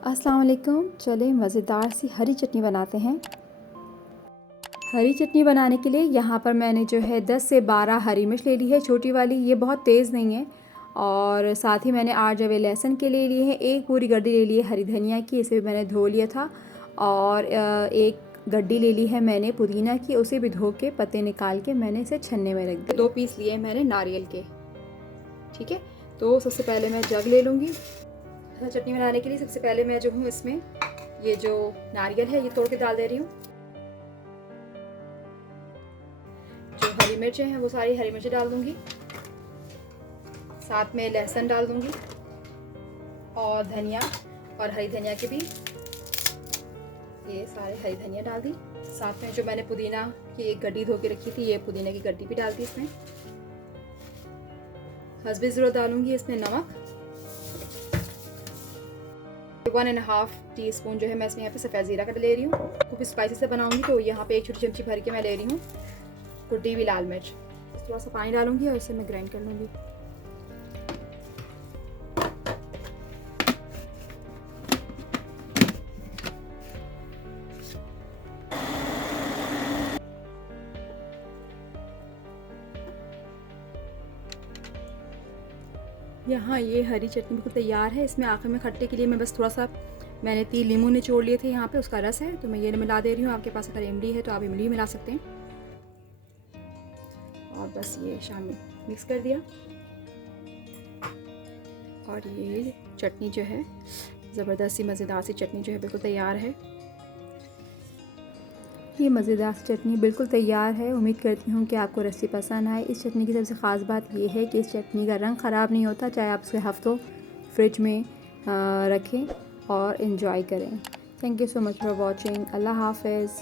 अस्सलाम वालेकुम। चलें मज़ेदार सी हरी चटनी बनाते हैं। हरी चटनी बनाने के लिए यहाँ पर मैंने जो है 10 से 12 हरी मिर्च ले ली है, छोटी वाली, ये बहुत तेज़ नहीं है। और साथ ही मैंने 8 जवे लहसुन के ले लिए हैं, एक पूरी गड्डी ले ली है हरी धनिया की, इसे भी मैंने धो लिया था। और एक गड्डी ले ली है मैंने पुदीना की, उसे भी धो के पत्ते निकाल के मैंने इसे छन्ने में रख दिया। 2 पीस लिए मैंने नारियल के। ठीक है, तो सबसे पहले मैं जग ले लूँगी। चटनी बनाने के लिए सबसे पहले मैं जो हूँ इसमें ये जो नारियल है ये तोड़ के डाल दे रही हूँ। जो हरी मिर्चें हैं वो सारी हरी मिर्चें डाल दूंगी, साथ में लहसुन डाल दूंगी और धनिया और हरी धनिया के भी ये सारे हरी धनिया डाल दी। साथ में जो मैंने पुदीना की एक गड्डी धो के रखी थी, ये पुदीना की गड्डी भी डाल दी इसमें। हस्बे ज़रूरत डालूंगी इसमें नमक। 1.5 टीस्पून जो है मैं इसमें यहाँ पे सफ़ेद ज़ीरा का ले रही हूँ। खूब स्पाइसी से बनाऊंगी तो यहाँ पे 1 छोटी चमची भर के मैं ले रही हूँ कुटी हुई लाल मिर्च। थोड़ा सा पानी डालूंगी और इसे मैं ग्राइंड कर लूँगी। यहाँ ये हरी चटनी बिल्कुल तैयार है। इसमें आखिर में खट्टे के लिए मैं बस थोड़ा सा मैंने 3 नींबू निचोड़ लिए थे यहाँ पे, उसका रस है तो मैं ये मिला दे रही हूँ। आपके पास अगर इमली है तो आप इमली मिला सकते हैं। और बस ये शामिल मिक्स कर दिया और ये चटनी जो है ज़बरदस्त सी मज़ेदार सी चटनी जो है बिल्कुल तैयार है। ये मज़ेदार सी चटनी बिल्कुल तैयार है। उम्मीद करती हूँ कि आपको रेसिपी पसंद आए। इस चटनी की सबसे ख़ास बात ये है कि इस चटनी का रंग ख़राब नहीं होता, चाहे आप उसे हफ़्तों फ्रिज में रखें और इन्जॉय करें। Thank you so much for watching. अल्लाह हाफ़िज़।